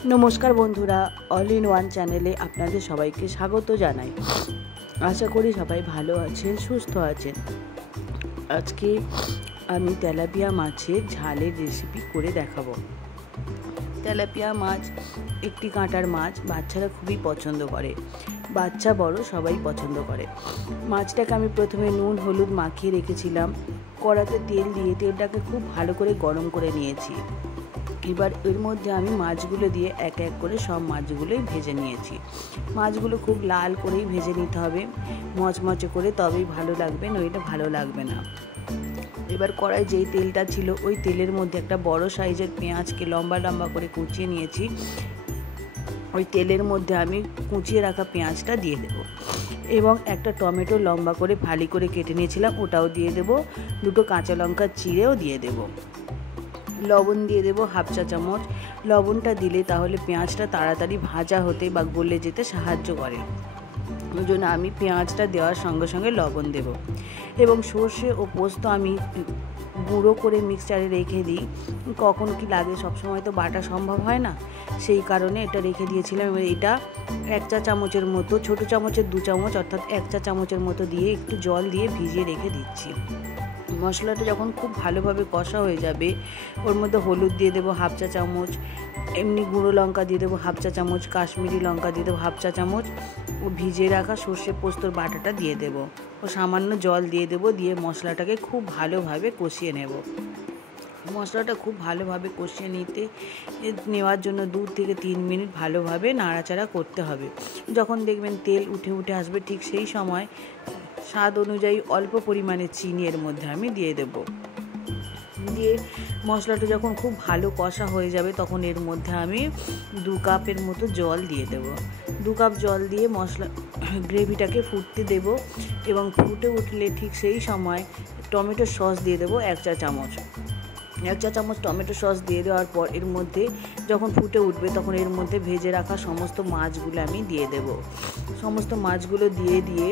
नमस्कार बंधुरा अल in one चैनेले आपनादेर सबाइके स्वागत जानाई। आशा करी सबाई भालो आछेन सुस्थ आछेन। आजके आमी तेलापिया माछेर झालेर रेसिपि करे देखाबो। तेलापिया माछ एकटी काँटार माछ, बाच्चारा खूबई पछंद करे, बाच्चा बड़ो सबाई पछंद करे। माछटाके आमी प्रथमे नुन हलुद माखिए रेखेछिलाम, कड़ाते तेल दिए तेलटाके खूब भालो करे गरम करे निएछि। এবার এর মধ্যে আমি মাছগুলো দিয়ে এক এক করে সব মাছগুলোই ভেজে নিয়েছি। মাছগুলো খুব লাল করেই ভেজে নিতে হবে, মচমচে করে, তবেই ভালো লাগবে, নইলে ভালো লাগবে না। এবার কড়াই যেই তেলটা ছিল ওই তেলের মধ্যে একটা বড় সাইজের পেঁয়াজকে লম্বা লম্বা করে কুচিয়ে নিয়েছি। ওই তেলের মধ্যে আমি কুচিয়ে রাখা পেঁয়াজটা দিয়ে দেব এবং একটা টমেটো লম্বা করে ফালি করে কেটে নিয়েছিলাম ওটাও দিয়ে দেব। দুটো কাঁচা লঙ্কা চিড়েও দিয়ে দেব। লবণ দিয়ে দেবো হাফ চা চামচ। লবণটা দিলে তাহলে পেঁয়াজটা তাড়াতাড়ি ভাজা হতে বা গলে যেতে সাহায্য করে, ওই জন্য আমি পেঁয়াজটা দেওয়ার সঙ্গে সঙ্গে লবণ দেব। এবং সর্ষে ও পোস্ত আমি গুঁড়ো করে মিক্সচারে রেখে দিই, কখন কি লাগে সবসময় তো বাটা সম্ভব হয় না, সেই কারণে এটা রেখে দিয়েছিলাম। এবার এটা এক চা চামচের মতো, ছোটো চামচের 2 চামচ অর্থাৎ 1 চা চামচের মতো দিয়ে একটু জল দিয়ে ভিজিয়ে রেখে দিচ্ছি। মশলাটা যখন খুব ভালোভাবে কষা হয়ে যাবে ওর মধ্যে হলুদ দিয়ে দেবো হাফ চা চামচ, এমনি গুঁড়ো লঙ্কা দিয়ে দেবো হাফ চা চামচ, কাশ্মীরি লঙ্কা দিয়ে দেবো হাফ চা চামচ, ও ভিজিয়ে রাখা সর্ষে পোস্তর বাটাটা দিয়ে দেবো ও সামান্য জল দিয়ে দেবো। দিয়ে মশলাটাকে খুব ভালোভাবে কষিয়ে নেব। মশলাটা খুব ভালোভাবে কষিয়ে নেওয়ার জন্য 2 থেকে 3 মিনিট ভালোভাবে নাড়াচাড়া করতে হবে। যখন দেখবেন তেল উঠে উঠে আসবে ঠিক সেই সময় স্বাদ অনুযায়ী অল্প পরিমাণে চিনি এর মধ্যে আমি দিয়ে দেব। দিয়ে মশলাটা যখন খুব ভালো কষা হয়ে যাবে তখন এর মধ্যে আমি 2 কাপের মতো জল দিয়ে দেব। 2 কাপ জল দিয়ে গ্রেভিটাকে ফুটতে দেব এবং ফুটে উঠলে ঠিক সেই সময় টমেটো সস দিয়ে দেবো 1 চা চামচ। 1 চা চামচ টমেটো সস দিয়ে দেওয়ার পর এর মধ্যে যখন ফুটে উঠবে তখন এর মধ্যে ভেজে রাখা সমস্ত মাছগুলো আমি দিয়ে দেব। সমস্ত মাছগুলো দিয়ে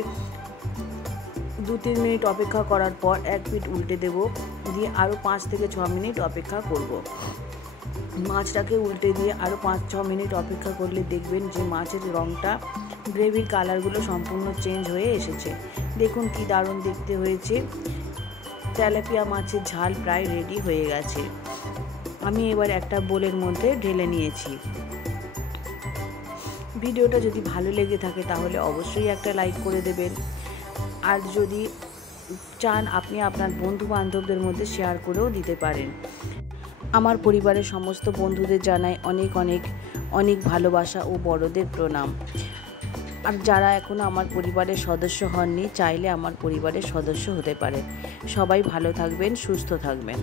2-3 মিনিট অপেক্ষা করার পর 1 পিঠ উল্টে দেব, দিয়ে আরও 5 থেকে 6 মিনিট অপেক্ষা করব। মাছটাকে উল্টে দিয়ে আরও 5-6 মিনিট অপেক্ষা করলে দেখবেন যে মাছের রঙটা, গ্রেভির কালারগুলো সম্পূর্ণ চেঞ্জ হয়ে এসেছে। দেখুন কি দারুণ দেখতে হয়েছে। তেলাপিয়া মাছের ঝাল প্রায় রেডি হয়ে গেছে। আমি এবার একটা বোলের মধ্যে ঢেলে নিয়েছি। ভিডিওটা যদি ভালো লেগে থাকে তাহলে অবশ্যই একটা লাইক করে দেবেন, আর যদি চান আপনি আপনার বন্ধু বান্ধবদের মধ্যে শেয়ার করেও দিতে পারেন। আমার পরিবারের সমস্ত বন্ধুদের জানাই অনেক অনেক অনেক ভালোবাসা ও বড়দের প্রণাম। আর যারা এখনও আমার পরিবারের সদস্য হননি চাইলে আমার পরিবারের সদস্য হতে পারে। সবাই ভালো থাকবেন, সুস্থ থাকবেন।